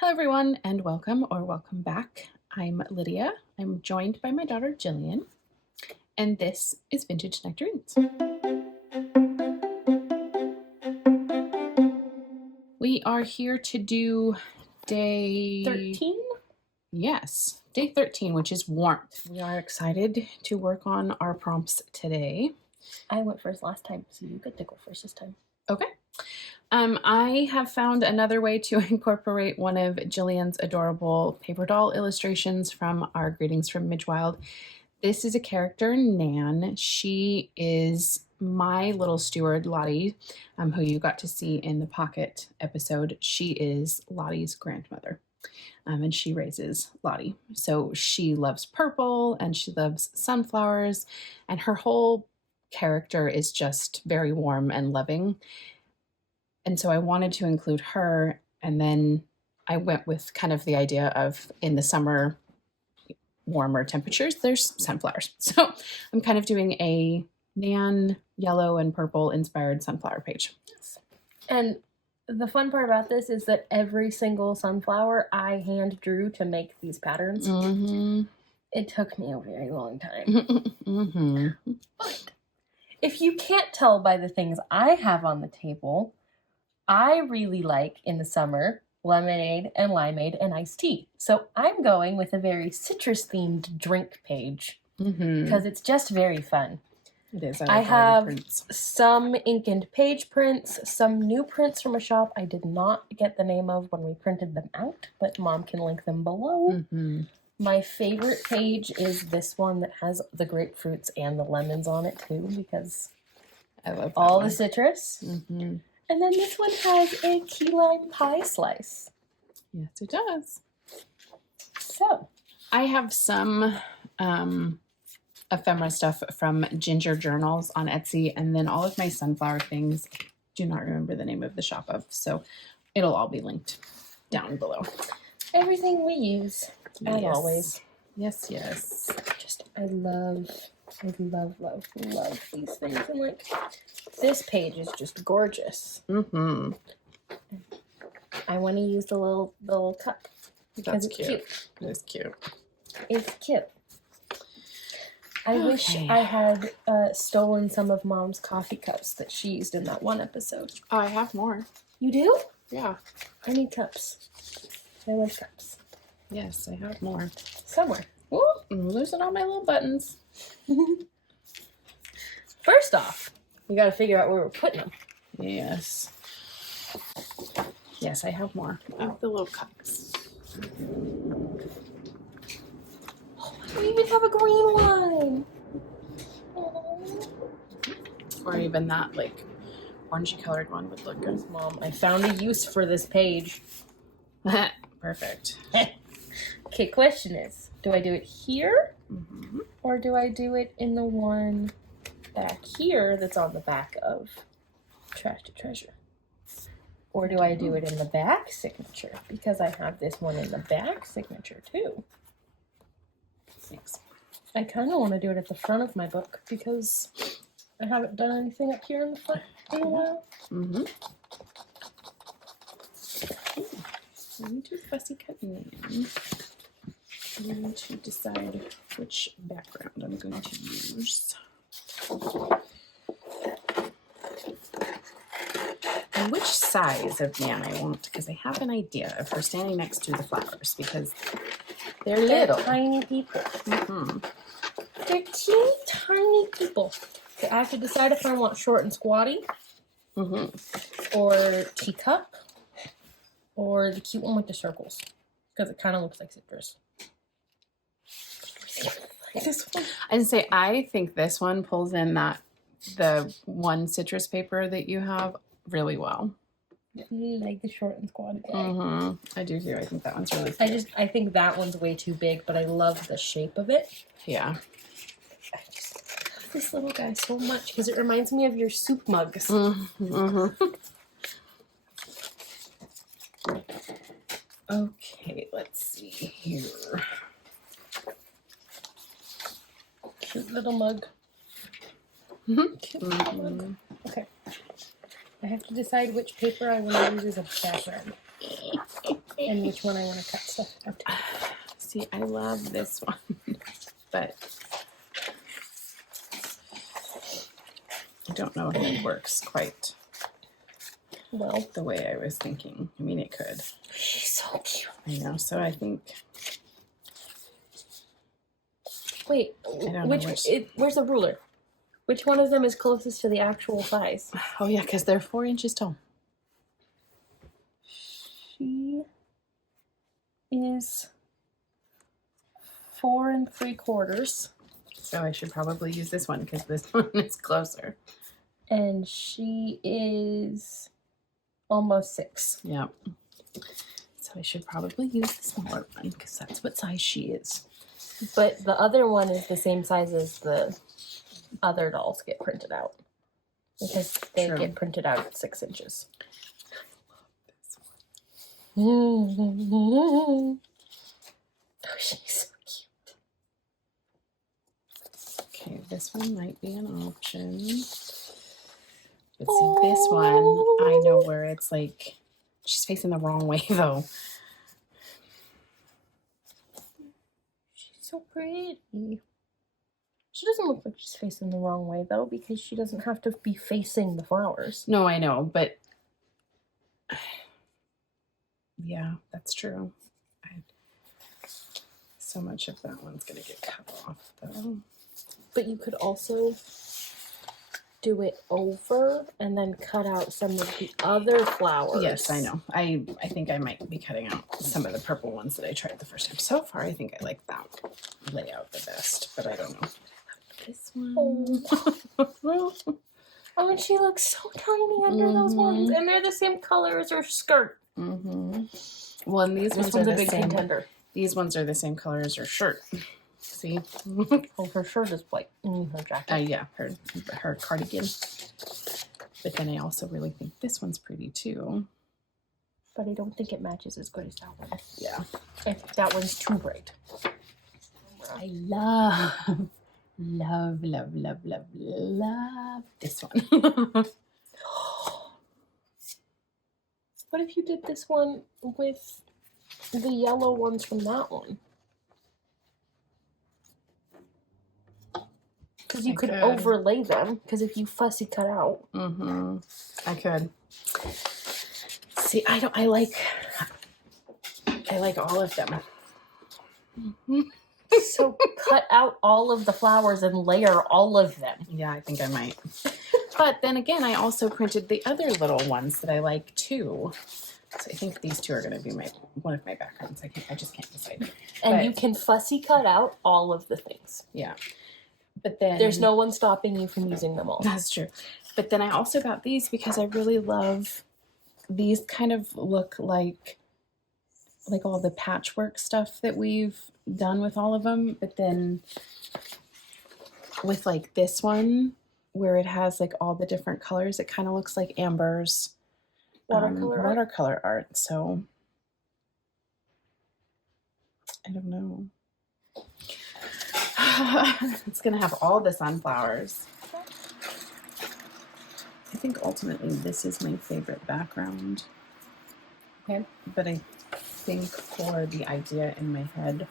Hello everyone and welcome or welcome back. I'm Lydia. I'm joined by my daughter Jillian and this is Vintage Nectarines. We are here to do day 13? Yes, day 13, which is warmth. We are excited to work on our prompts today. I went first last time, so you get to go first this time. Okay. I have found another way to incorporate one of Jillian's adorable paper doll illustrations from our Greetings from Midgewild. This is a character, Nan. She is my little steward, Lottie, who you got to see in the Pocket episode. She is Lottie's grandmother, and she raises Lottie. So she loves purple and she loves sunflowers, and her whole character is just very warm and loving. And so I wanted to include her, and then I went with kind of the idea of in the summer, warmer temperatures, there's sunflowers. So I'm kind of doing a Nan yellow and purple inspired sunflower page. Yes. And the fun part about this is that every single sunflower I hand drew to make these patterns. Mm-hmm. It took me a very long time. Mm-hmm. But if you can't tell by the things I have on the table, I really like, in the summer, lemonade and limeade and iced tea. So I'm going with a very citrus-themed drink page because it's just very fun. It is. I have some ink and page prints, some new prints from a shop I did not get the name of when we printed them out, but Mom can link them below. Mm-hmm. My favorite page is this one that has the grapefruits and the lemons on it too, because I love all the citrus. Mm-hmm. And then this one has a key lime pie slice. Yes, it does. So I have some ephemera stuff from Ginger Journals on Etsy, and then all of my sunflower things, I do not remember the name of the shop of, so it'll all be linked down below. everything we use, as Yes. always. Yes, yes. I love these things. And like, this page is just gorgeous. Mm-hmm. I want to use the little cup. That's it's cute. It is cute. It's cute. I wish Okay. I had stolen some of Mom's coffee cups that she used in that one episode. Oh, I have more. You do? Yeah. I need cups. I love cups. Yes, I have more. Somewhere. Ooh, I'm losing all my little buttons. First off, we got to figure out where we're putting them. Yes. Yes, I have more of the little cups. We even have a green one. Aww. Or even that, like, orangey colored one would look good. Mom, I found a use for this page. Perfect. Okay, question is, do I do it here? Mm-hmm. Or do I do it in the one back here that's on the back of Trash to Treasure? Or do I do it in the back signature? Because I have this one in the back signature too. Thanks. I kind of want to do it at the front of my book because I haven't done anything up here in the front in a while. Mm-hmm. I'm too fussy cutting in. I need to decide which background I'm going to use. And which size of Nan I want, because I have an idea of her standing next to the flowers, because they're little. Tiny people. Mm-hmm. They're teeny tiny people. So I have to decide if I want short and squatty, or teacup, or the cute one with the circles, because it kind of looks like citrus. This one. I'd say I think this one pulls in the one citrus paper that you have really well. Like the short and squatty guy. Mm-hmm. I do too. I think that one's really cute. I think that one's way too big, but I love the shape of it. Yeah. I just love this little guy so much because it reminds me of your soup mugs. Mm-hmm. Okay, let's see here. Cute little mug. Cute little mug. Okay. I have to decide which paper I want to use as a background. and which one I want to cut stuff out. See, I love this one, but I don't know if it works quite Well, the way I was thinking. I mean, it could. she's so cute. I know, so I think... Wait, don't know where's the ruler? Which one of them is closest to the actual size? Oh, yeah, because they're 4 inches tall. She is 4 3/4. So I should probably use this one because this one is closer. And she is almost 6. Yeah. So I should probably use the smaller one because that's what size she is. But the other one is the same size as the other dolls get printed out. Because they True. get printed out at 6 inches. This one. Oh, she's so cute. Okay, this one might be an option. But see, this one, I know where it's like, she's facing the wrong way though. She's so pretty. She doesn't look like she's facing the wrong way though, because she doesn't have to be facing the flowers. No, I know, but yeah, that's true. So much of that one's gonna get cut off though. But you could also do it over and then cut out some of the other flowers. Yes, I know. I think I might be cutting out some of the purple ones that I tried the first time. So far, I think I like that layout the best, but I don't know. This one. Oh, and she looks so tiny under those ones, and they're the same color as her skirt. Well, and these ones This one's are a the big same. contender. These ones are the same color as her shirt. See? Oh, her shirt is white. Her jacket. Yeah, her cardigan. But then I also really think this one's pretty too. But I don't think it matches as good as that one. Yeah. I think that one's too bright. I love this one. What if you did this one with the yellow ones from that one? Because you could overlay them. Because if you fussy cut out. I could. See, I like all of them. So cut out all of the flowers and layer all of them. Yeah, I think I might. But then again, I also printed the other little ones that I like too. So I think these two are going to be one of my backgrounds. I just can't decide. And you can fussy cut out all of the things. Yeah. But then there's no one stopping you from using them all. That's true. But then I also got these because I really love these. Kind of look like all the patchwork stuff that we've done with all of them. But then with like this one where it has like all the different colors, it kind of looks like Amber's watercolor art. So I don't know. It's gonna have all the sunflowers. I think ultimately this is my favorite background. Okay. But I think for the idea in my head,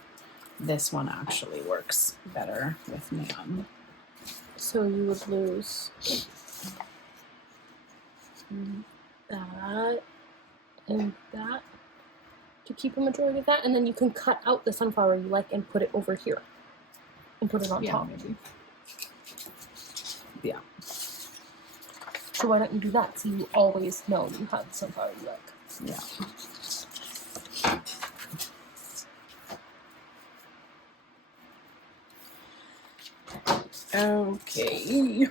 this one actually works better with neon. So you would lose that and that to keep a majority of that, and then you can cut out the sunflower you like and put it over here and put it on top. Maybe. Yeah. So why don't you do that so you always know you have the sunflower you like? Yeah. Okay.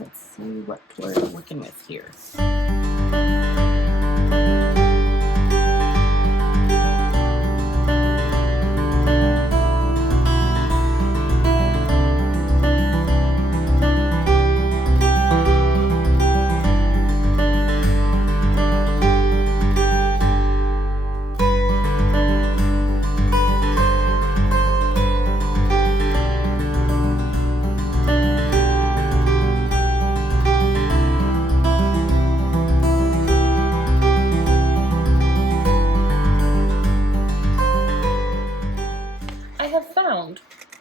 Let's see what we're working with here.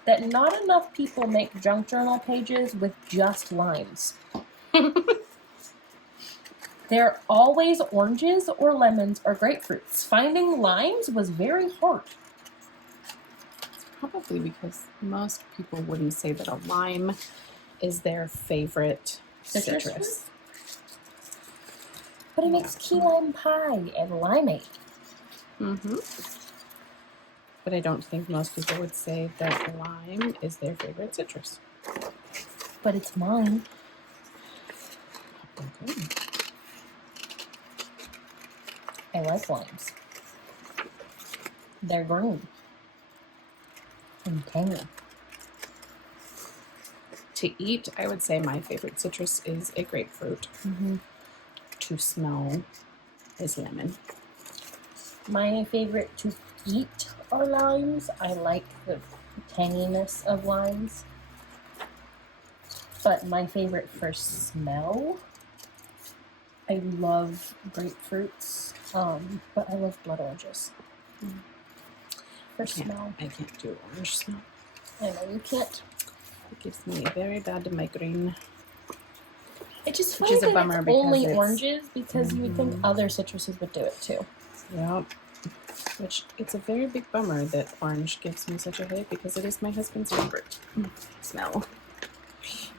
that not enough people make junk journal pages with just limes. They're always oranges or lemons or grapefruits. Finding limes was very hard. Probably because most people wouldn't say that a lime is their favorite citrus. But it makes key lime pie and limeade. Mm-hmm. But I don't think most people would say that lime is their favorite citrus. But it's mine. Okay. I like limes. They're green and tangy. To eat, I would say my favorite citrus is a grapefruit. Mm-hmm. To smell is lemon. My favorite to eat are limes. I like the tanginess of limes. But my favorite for smell, I love grapefruits. But I love blood oranges. For smell. I can't do orange smell. I know you can't. It gives me a very bad migraine. It just Which funny is a that bummer it's because only it's- oranges because you would think other citruses would do it too. Yep. Which it's a very big bummer that orange gives me such a headache because it is my husband's favorite smell.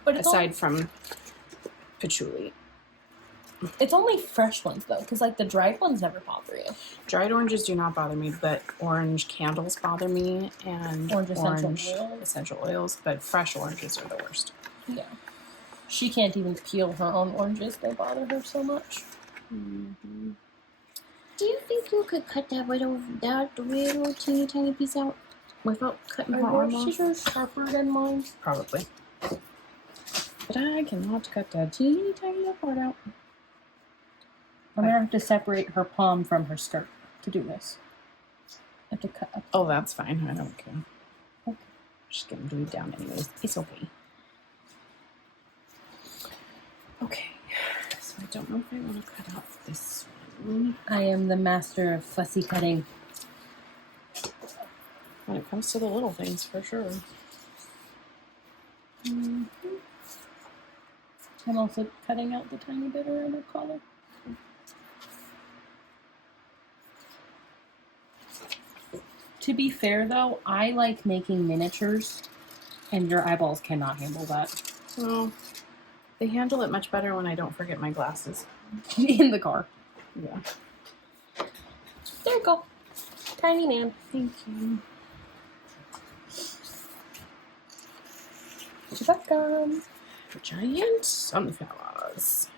But it's Aside from patchouli. it's only fresh ones though, because like the dried ones never bother you. Dried oranges do not bother me, but orange candles bother me and Orange essential essential oils. But fresh oranges are the worst. Yeah. She can't even peel her own oranges. They bother her so much. Mm-hmm. Do you think you could cut that little teeny tiny piece out without cutting her arm off? Scissors sharper than mine. Probably. But I cannot cut that teeny tiny little part out. I'm gonna have to separate her palm from her skirt to do this. I have to cut up. Oh, that's fine. I don't care. Okay. Just gonna glue it down anyways. It's okay. Okay. So I don't know if I want to cut out this one. I am the master of fussy cutting. When it comes to the little things, for sure. Mm-hmm. I'm also cutting out the tiny bit around her collar. To be fair, though, I like making miniatures, and your eyeballs cannot handle that. Well, they handle it much better when I don't forget my glasses. In the car. Yeah. There you go. Tiny man. Thank you. You're welcome. Giant sunflowers.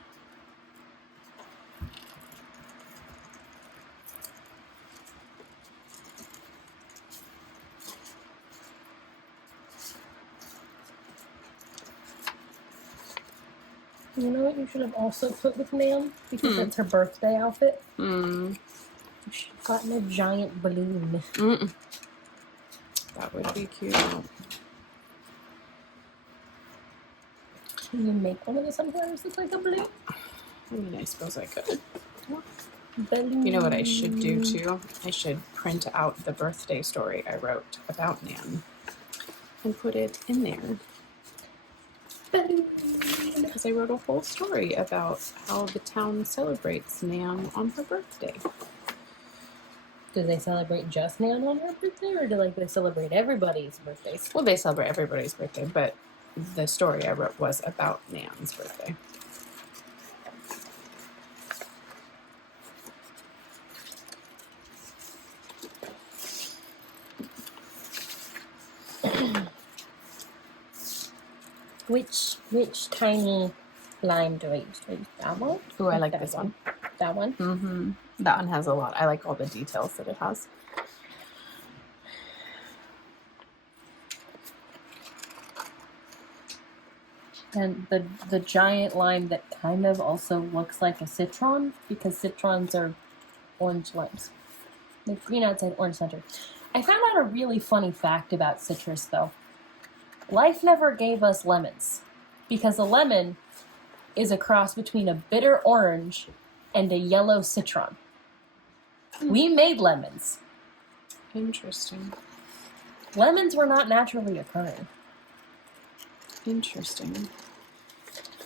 You know what you should have also put with Nan? Because it's her birthday outfit. Mm. You should have gotten a giant balloon. Mm-mm. That would be cute. Can you make one of the sunflowers look like a balloon? I mean, I suppose I could. Balloon. You know what I should do too? I should print out the birthday story I wrote about Nan and put it in there. Balloon. Because I wrote a whole story about how the town celebrates Nan on her birthday. Do they celebrate just Nan on her birthday, or do they celebrate everybody's birthdays? Well, they celebrate everybody's birthday, but the story I wrote was about Nan's birthday. Which tiny lime do I use? Do I use that one? Ooh, I like That this one. That one? Mm-hmm. That one has a lot. I like all the details that it has. And the giant lime that kind of also looks like a citron, because citrons are orange limes. Like green outside, orange center. I found out a really funny fact about citrus, though. Life never gave us lemons, because a lemon is a cross between a bitter orange and a yellow citron. We made lemons. Interesting. Lemons were not naturally occurring. Interesting.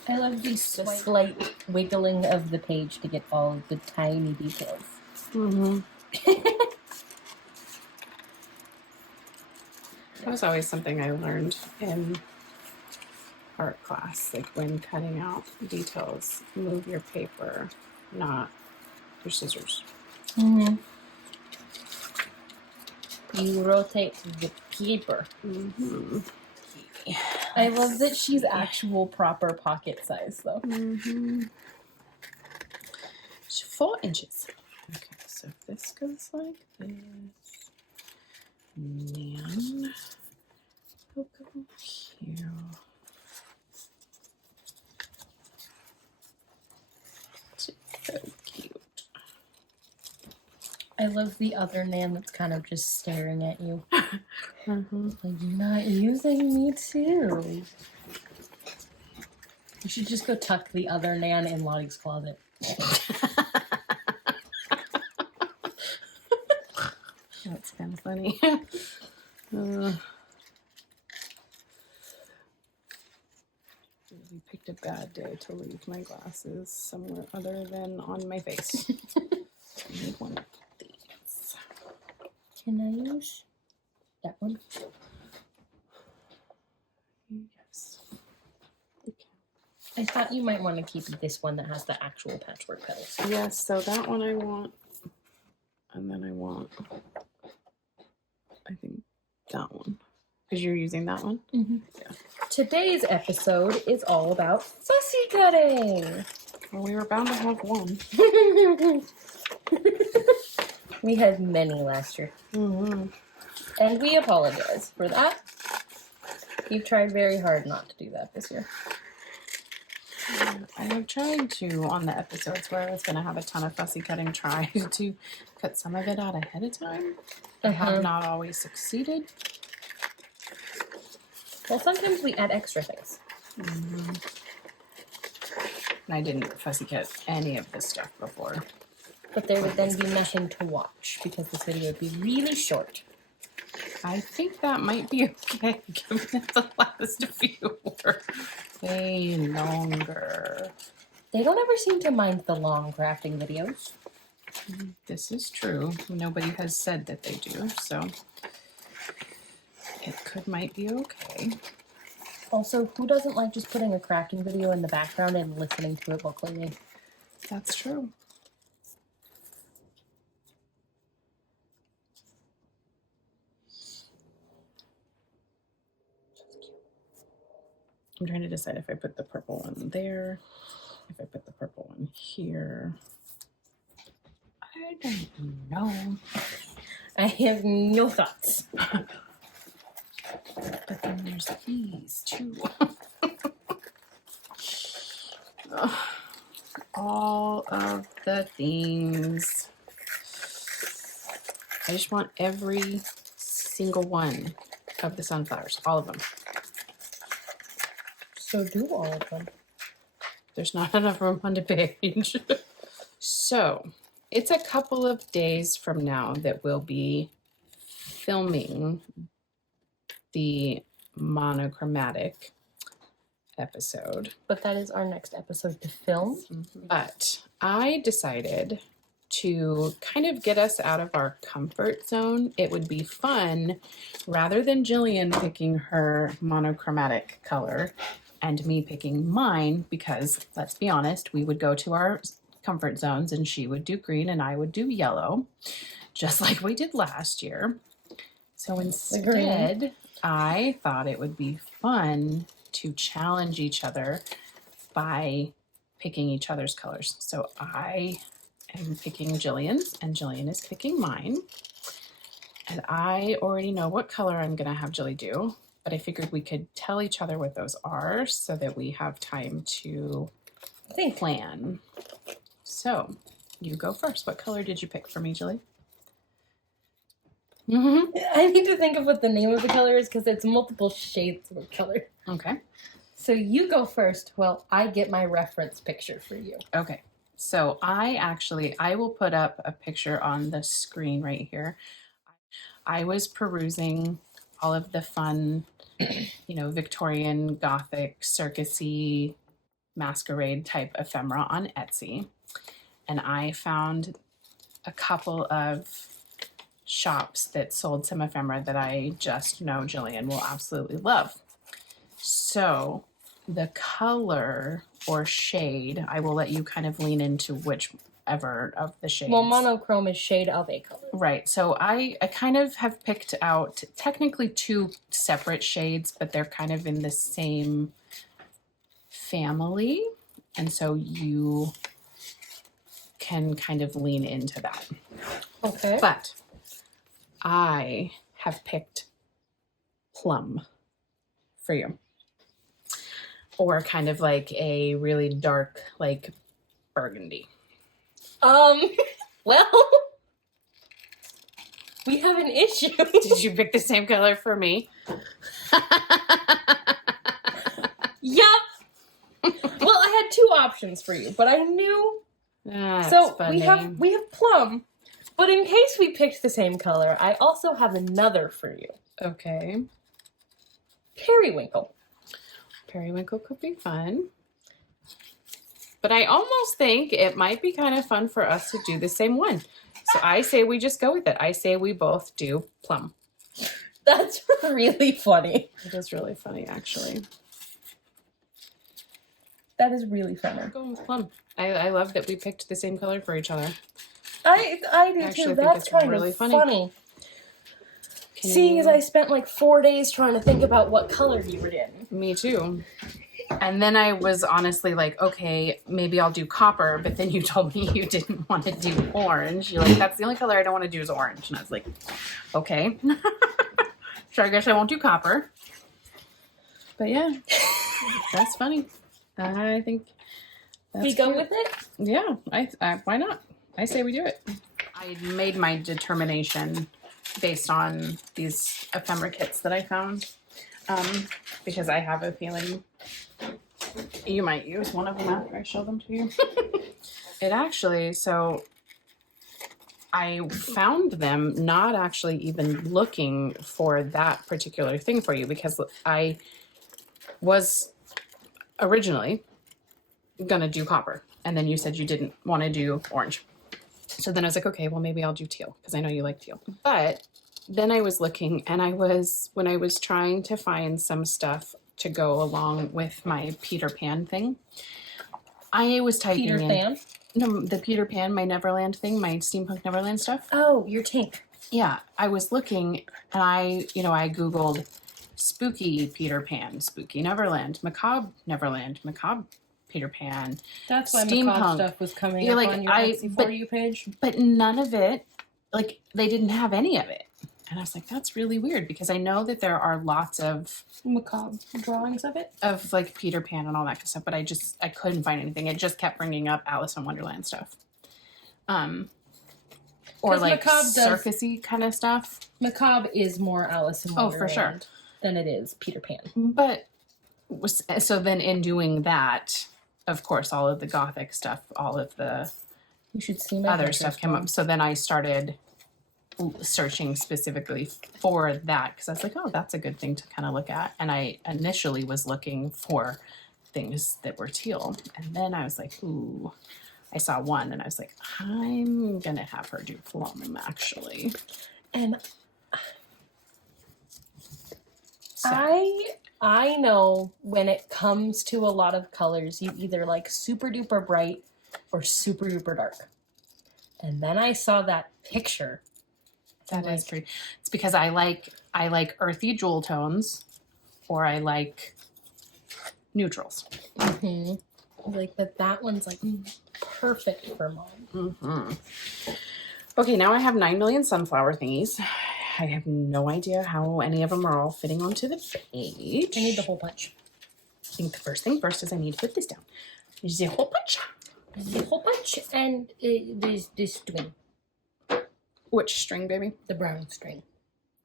I love the slight wiggling of the page to get all of the tiny details. Mm-hmm. That was always something I learned in art class, like when cutting out details, move your paper, not your scissors. Mm-hmm. You rotate the paper. Mm-hmm. I love that she's actual proper pocket size, though. Mm-hmm. 4 inches. Okay, so this goes like this. And we'll go here. It's so cute. I love the other Nan that's kind of just staring at you. Mm-hmm. Like, you're not using me too. You should just go tuck the other Nan in Lottie's closet. That's kind of funny. We picked a bad day to leave my glasses somewhere other than on my face. I need one of these. Can I use that one? Yes. Okay. I thought you might want to keep this one that has the actual patchwork petals. Yes, so that one I want. And then I want, I think, that one. Because you're using that one? Mm-hmm. Yeah. Today's episode is all about fussy cutting. Well, we were bound to have one. We had many last year. Mm-hmm. And we apologize for that. You've tried very hard not to do that this year. I have tried to, on the episodes where I was going to have a ton of fussy cutting, try to cut some of it out ahead of time. I have not always succeeded. Well, sometimes we add extra things. Mm-hmm. And I didn't fussy cut any of this stuff before. But there would then be nothing to watch because this video would be really short. I think that might be okay, given that the last few were way longer. They don't ever seem to mind the long crafting videos. This is true. Nobody has said that they do, so it might be okay. Also, who doesn't like just putting a crafting video in the background and listening to it while cleaning? That's true. I'm trying to decide if I put the purple one there, if I put the purple one here. I don't know. I have no thoughts. But then there's these too. All of the themes. I just want every single one of the sunflowers, all of them. So do all of them. There's not enough room on the page. So it's a couple of days from now that we'll be filming the monochromatic episode. But that is our next episode to film. But I decided to kind of get us out of our comfort zone. It would be fun, rather than Jillian picking her monochromatic color and me picking mine, because let's be honest, we would go to our comfort zones and she would do green and I would do yellow, just like we did last year. So instead, I thought it would be fun to challenge each other by picking each other's colors. So I am picking Jillian's and Jillian is picking mine. And I already know what color I'm gonna have Jilly do, but I figured we could tell each other what those are so that we have time to plan. So you go first. What color did you pick for me, Jilly? I need to think of what the name of the color is because it's multiple shades of color. Okay. So you go first while I get my reference picture for you. Okay. So I will put up a picture on the screen right here. I was perusing all of the fun, Victorian, Gothic, circusy, masquerade type ephemera on Etsy. And I found a couple of shops that sold some ephemera that I just know Jillian will absolutely love. So the color or shade, I will let you kind of lean into whichever of the shades. Well, monochrome is shade of a color. Right. So I kind of have picked out technically 2 separate shades, but they're kind of in the same family. And so you can kind of lean into that. Okay. But I have picked plum for you. Or kind of like a really dark, like burgundy. Well, we have an issue. Did you pick the same color for me? Yup. Well, I had 2 options for you, but I knew. That's So funny. we have plum, but in case we picked the same color, I also have another for you. Okay. Periwinkle. Periwinkle could be fun. But I almost think it might be kind of fun for us to do the same one. So I say we just go with it. I say we both do plum. That's really funny. It is really funny, actually. That is really funny. I'm going with plum. I love that we picked the same color for each other. I do actually too. think That's it's kind really of funny. funny. Seeing as I spent like 4 days trying to think about what color you were in. Me too. And then I was honestly like, okay, maybe I'll do copper. But then you told me you didn't want to do orange. You're like, that's the only color I don't want to do is orange. And I was like, okay. So I guess I won't do copper. But yeah, that's funny. I think that's We go cute. with it? Yeah, I why not? I say we do it. I made my determination based on these ephemera kits that I found, because I have a feeling you might use one of them after I show them to you. It actually, so I found them not actually even looking for that particular thing for you, because I was originally gonna do copper, and then you said you didn't want to do orange. So then I was like, okay, well maybe I'll do teal because I know you like teal. But then I was looking, and when I was trying to find some stuff to go along with my Peter Pan thing, I was typing Peter in Pan? no, the Peter Pan, my Neverland thing, my Steampunk Neverland stuff. Oh, your Tink. Yeah, I was looking, and I Googled spooky Peter Pan, spooky Neverland, macabre Peter Pan. That's why Steampunk. macabre stuff was coming You're up like, on your Etsy For You page. But none of it, like, they didn't have any of it. And I was like, that's really weird, because I know that there are lots of Macabre drawings of it? of like Peter Pan and all that kind of stuff, but I couldn't find anything. It just kept bringing up Alice in Wonderland stuff. Or like circusy kind of stuff. Macabre is more Alice in Wonderland for sure. than it is Peter Pan. But so then in doing that, of course, all of the Gothic stuff, all of the You should see my other stuff came up. So then I started searching specifically for that, because I was like, oh, that's a good thing to kind of look at. And I initially was looking for things that were teal. And then I was like, ooh, I saw one, and I was like, I'm going to have her do plum, actually. And So, I know when it comes to a lot of colors, you either like super duper bright or super duper dark. And then I saw that picture. that is pretty. It's because I like earthy jewel tones, or I like neutrals. Mm-hmm. Like that one's like perfect for mom. Mm-hmm. Okay, now I have 9 million sunflower thingies. I have no idea how any of them are all fitting onto the page. I need the hole punch. I think the first thing first is I need to put this down. There's the hole punch. The hole punch and this string. Which string, baby? The brown string.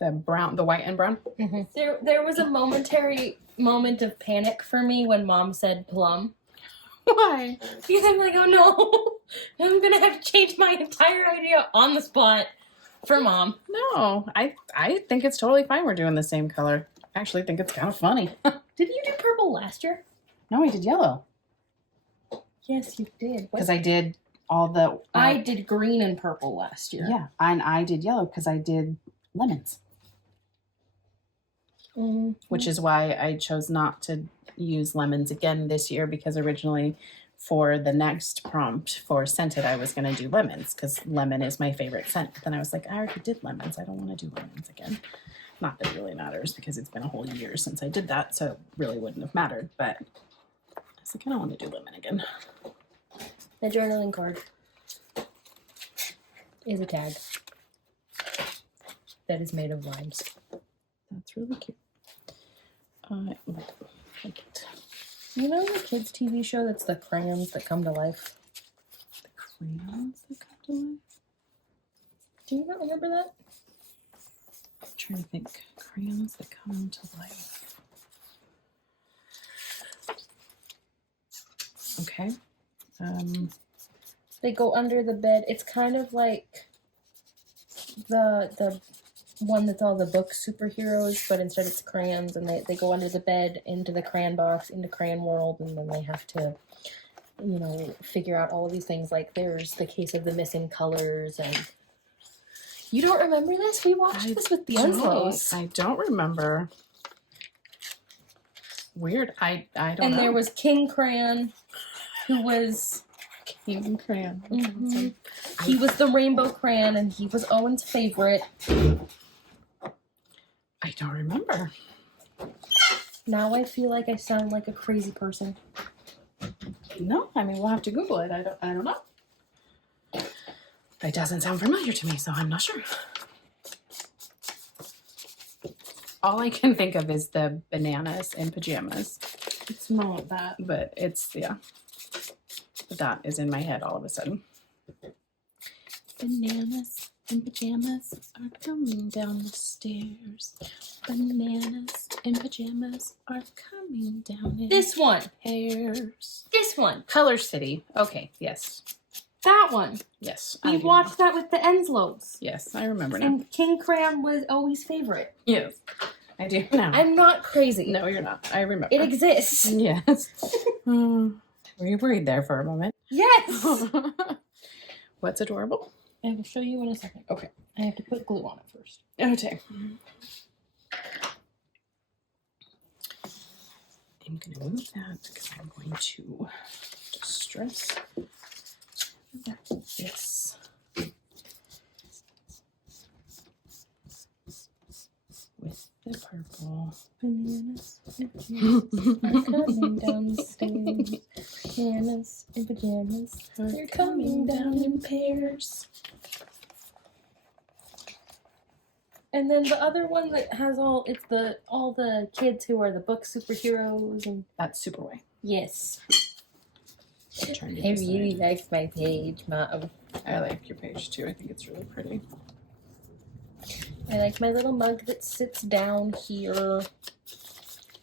The white and brown? Mm-hmm. There was a momentary moment of panic for me when mom said plum. Why? Because I'm like, oh no, I'm gonna have to change my entire idea on the spot For Mom. No, I think it's totally fine we're doing the same color. I actually think it's kind of funny. Did you do purple last year? No, I did yellow. Yes, you did. Because I did all the... I did green and purple last year. Yeah, and I did yellow because I did lemons. Which is why I chose not to use lemons again this year, because originally for the next prompt for scented, I was going to do lemons because lemon is my favorite scent. But then I was like, I already did lemons. I don't want to do lemons again. Not that it really matters because it's been a whole year since I did that, so it really wouldn't have mattered. But I was like, I don't want to do lemon again. The journaling card is a tag that is made of limes. That's really cute. Like it. You know the kids' TV show that's the crayons that come to life? The crayons that come to life? Do you not remember that? I'm trying to think. Crayons that come to life. Okay. They go under the bed. It's kind of like the one that's all the book superheroes, but instead it's crayons, and they go under the bed into the crayon box, into crayon world, and then they have to, you know, figure out all of these things. Like there's the case of the missing colors, and you don't remember this? We watched this with the Sunflowes. I don't remember. Weird. I don't know. And there was King Crayon, who was King Crayon. Mm-hmm. He was the rainbow crayon, and he was Owen's favorite. I don't remember. Now I feel like I sound like a crazy person. No, I mean, we'll have to Google it. I don't know. It doesn't sound familiar to me, so I'm not sure. All I can think of is the bananas in pajamas. It's not that. But it's, yeah. That is in my head all of a sudden. Bananas in pajamas are coming down the stairs. Bananas in pajamas are coming down in This one. hairs. This one. Color City. Okay, yes. That one. Yes. We watched that with the Enslows. Yes, I remember now. And King Crayon was always favorite. Yes, I do now. I'm not crazy. No, you're not. I remember. It exists. Yes. Were you worried there for a moment? Yes. What's adorable? I will show you in a second. Okay. I have to put glue on it first. Okay. I'm going to move that because I'm going to distress this with the purple. Bananas and pajamas are coming down the stairs. Bananas and pajamas, they're coming down in pairs. And then the other one that has all the kids who are the book superheroes, and That's super way. yes. I'm trying to I decide. really like my page, Mom. I like your page too. I think it's really pretty. I like my little mug that sits down here. And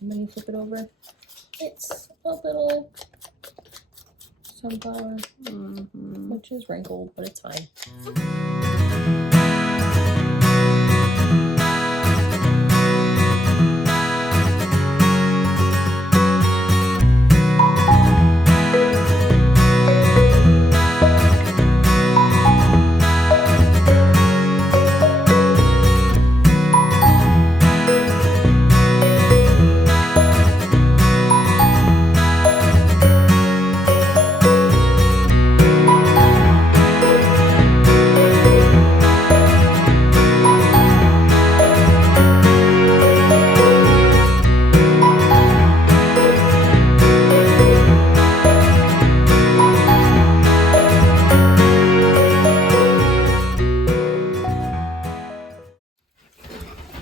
when you flip it over, it's a little sunflower, which is wrinkled, but it's fine.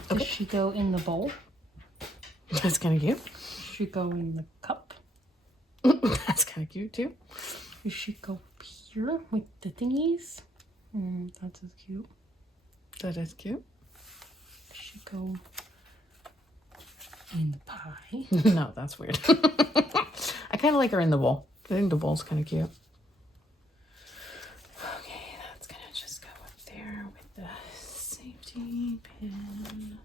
Does she go in the bowl? That's kind of cute. Does she go in the cup? That's kind of cute too. Does she go here with the thingies? That's as cute. That is cute. Does she go in the pie? No, that's weird. I kind of like her in the bowl. I think the bowl's kind of cute. Okay, that's gonna just go up there with the safety pin.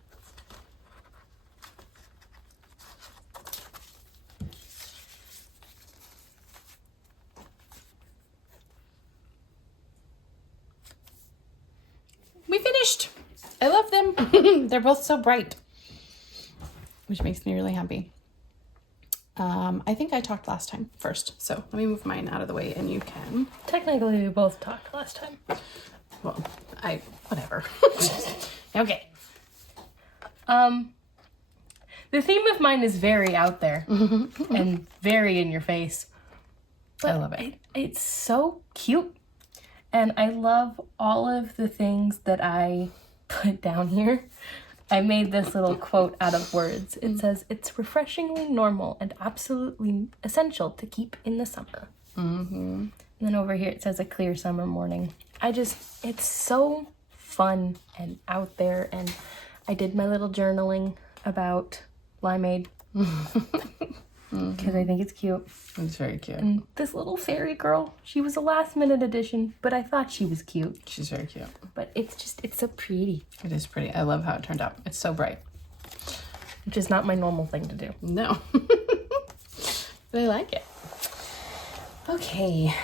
We finished. I love them. They're both so bright, which makes me really happy. I think I talked last time first, so let me move mine out of the way and you can. Technically, we both talked last time. Well, whatever. Okay. The theme of mine is very out there and very in your face. But I love it. It's so cute. And I love all of the things that I put down here. I made this little quote out of words. It says, "It's refreshingly normal and absolutely essential to keep in the summer." And then over here it says, "A clear summer morning." It's so fun and out there. And I did my little journaling about limeade because I think it's cute. It's very cute. And this little fairy girl, she was a last minute addition, but I thought she was cute. She's very cute. But it's so pretty. It is pretty. I love how it turned out. It's so bright. Which is not my normal thing to do. No. But I like it. Okay.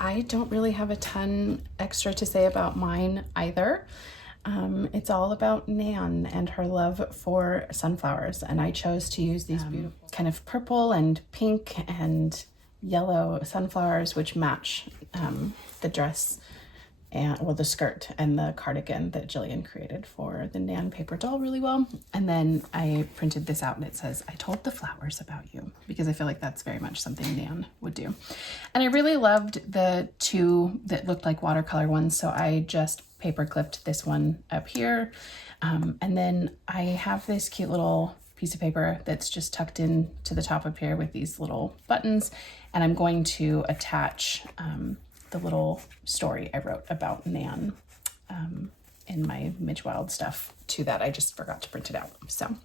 I don't really have a ton extra to say about mine either. It's all about Nan and her love for sunflowers, and I chose to use these beautiful kind of purple and pink and yellow sunflowers, which match the dress and the skirt and the cardigan that Jillian created for the Nan paper doll really well. And then I printed this out and it says, "I told the flowers about you," because I feel like that's very much something Nan would do. And I really loved the two that looked like watercolor ones, so I just paper clipped this one up here. And then I have this cute little piece of paper that's just tucked in to the top up here with these little buttons. And I'm going to attach the little story I wrote about Nan in my Midgewild stuff to that. I just forgot to print it out. So,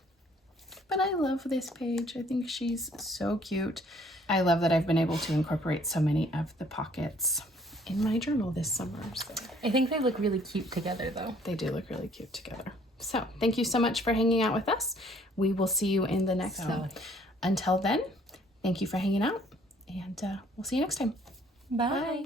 but I love this page. I think she's so cute. I love that I've been able to incorporate so many of the pockets in my journal this summer. So I think they look really cute together though. they do look really cute together. So thank you so much for hanging out with us. We will see you in the next one. Until then, thank you for hanging out, and we'll see you next time. Bye.